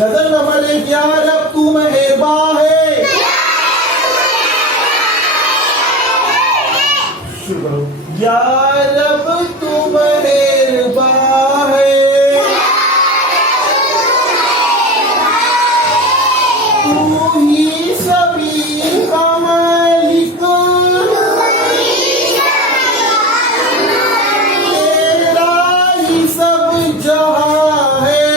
गजल नंबर 1, या रब तू मेहरबान है। शुरू करो। या रब तू मेहरबान है, तू ही सभी का मालिक, तेरा ही सब जहां है,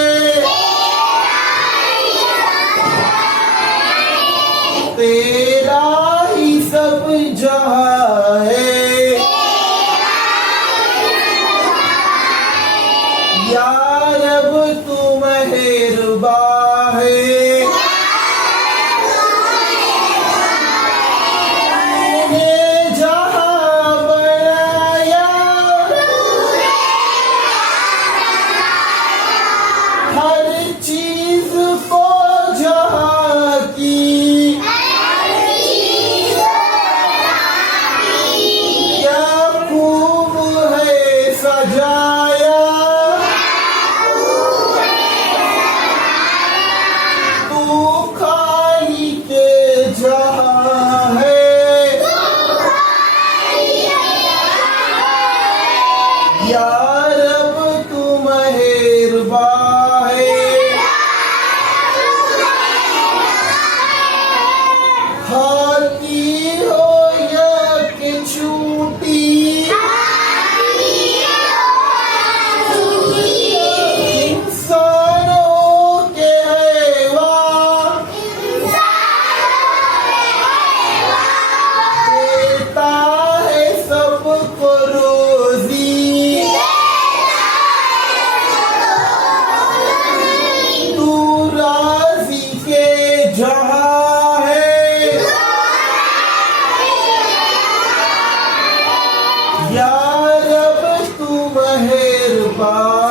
तेरा ही सब जहां है। या रब तू मेहरबान है, तूने जहां बनाया, हर चीज को जहां की, क्या खूब है सजाया, तू खाली के जहां है। या रब तू मेहरबान है, हाथी हो या कि छूटी, इंसानों के हैवान, देता है सबको रोजी, तू राजी के जहां है। या रब तू मेहरबान